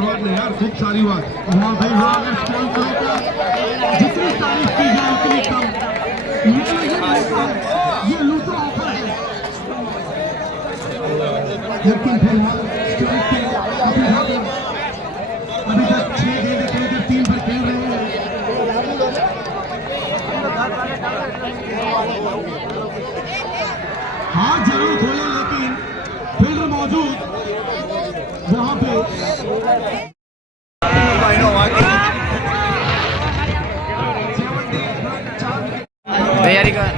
धन्यवाद ने यार, खूब सारी बात। हाँ भाई हाँ, अगर स्पॉन्सरों को जितनी तारीफ की जाए उतनी कम। ये लूटा ऑफर है, लेकिन फिलहाल अभी तक 6 गेंद खेलकर 3 पर खेल रहे हैं। हाथ जरूर खोले, लेकिन फील्डर मौजूद वहां पे। तैयारी कर।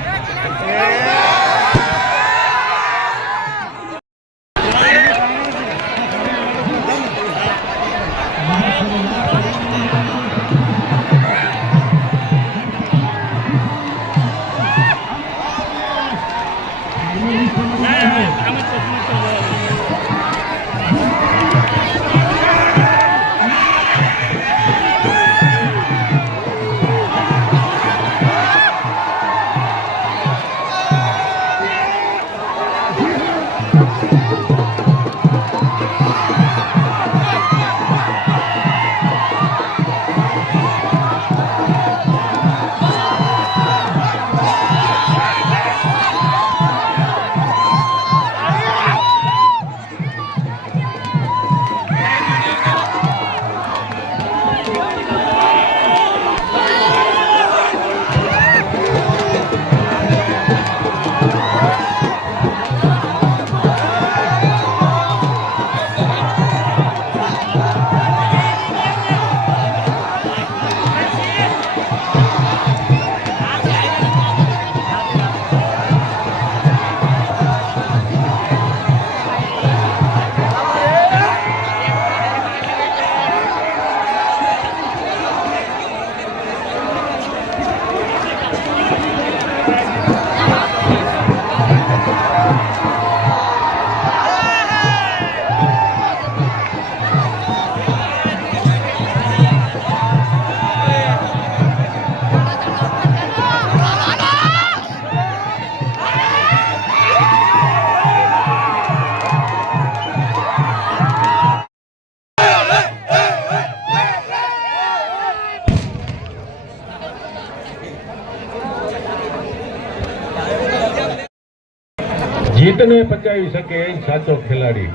જીતને પચાવી શકે એ સાચો ખેલાડી,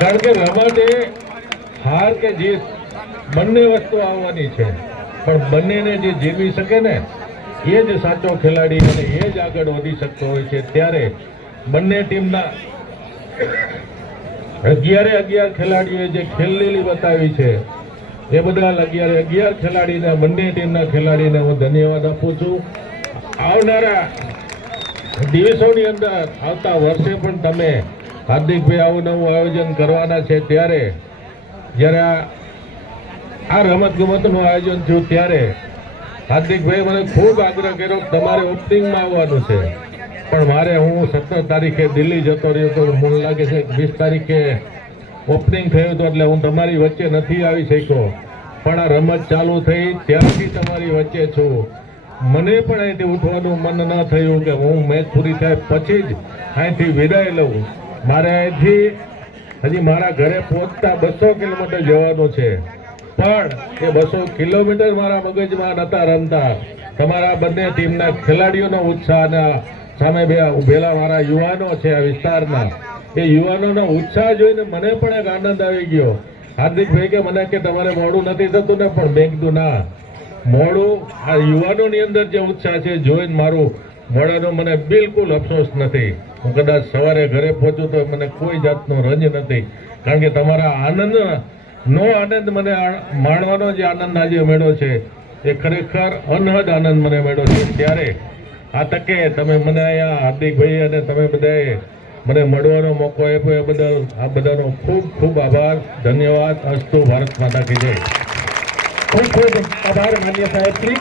કારણ કે રમતે હાર કે જીત બંને વસ્તુ આવવાની છે, પણ બંનેને જે જીવી શકે ને એ જ સાચો ખેલાડી અને એ જ આગળ વધી શકતો હોય છે। ત્યારે બંને ટીમના 11 ખેલાડીઓએ જે ખેલલીલી બતાવી છે એ બદલ 11 ખેલાડીને, બંને ટીમના ખેલાડીને હું ધન્યવાદ આપું છું। આવનારા દિવસોની અંદર આવતા વર્ષે પણ તમે હાર્દિકભાઈ આવું નવું આયોજન કરવાના છે, ત્યારે જ્યારે આ રમતગમતનું આયોજન થયું ત્યારે હાર્દિકભાઈ મને ખૂબ આગ્રહ કર્યો કે તમારે ઓપનિંગમાં આવવાનું છે, પણ મારે હું 17 તારીખે દિલ્હી જતો રહ્યો તો મને લાગે છે 20 તારીખે ઓપનિંગ થયું હતું, એટલે હું તમારી વચ્ચે નથી આવી શક્યો, પણ આ રમત ચાલુ થઈ ત્યારથી તમારી વચ્ચે છું। મને પણ અહીંથી ઉઠવાનું મન ન થયું કે હું મેચ પૂરી થાય પછી જ અહીંથી વિદાય લઉં। મારે અહીંથી હજી મારા ઘરે પહોંચતા 200 કિલોમીટર જવાનું છે, પણ એ 200 કિલોમીટર મારા મગજમાં નતા રમતા। તમારા બંને ટીમના ખેલાડીઓનો ઉત્સાહના સામે ઉભેલા મારા યુવાનો છે આ વિસ્તારના, એ યુવાનોનો ઉત્સાહ જોઈને મને પણ એક આનંદ આવી ગયો। હાર્દિકભાઈ કે મને કે તમારે મોડું નથી થતું ને, પણ મેં કીધું ના, મોડું આ યુવાનોની અંદર જે ઉત્સાહ છે જોઈને મારું મોડાનો મને બિલકુલ અફસોસ નથી। હું કદાચ સવારે ઘરે પહોંચું તો મને કોઈ જાતનો રંજ નથી, કારણ કે તમારા આનંદ મને માણવાનો જે આનંદ આજે મળ્યો છે એ ખરેખર અનહદ આનંદ મને મળ્યો છે। ત્યારે આ તકે તમે મને અહીંયા હાર્દિકભાઈ અને તમે બધાએ મને મળવાનો મોકો આપ્યો એ બદલ આ બધાનો ખૂબ ખૂબ આભાર, ધન્યવાદ। અસ્તુ, ભારત માતા કી જય। ખૂબ ખૂબ આભાર માન્ય સાહેબ શ્રી।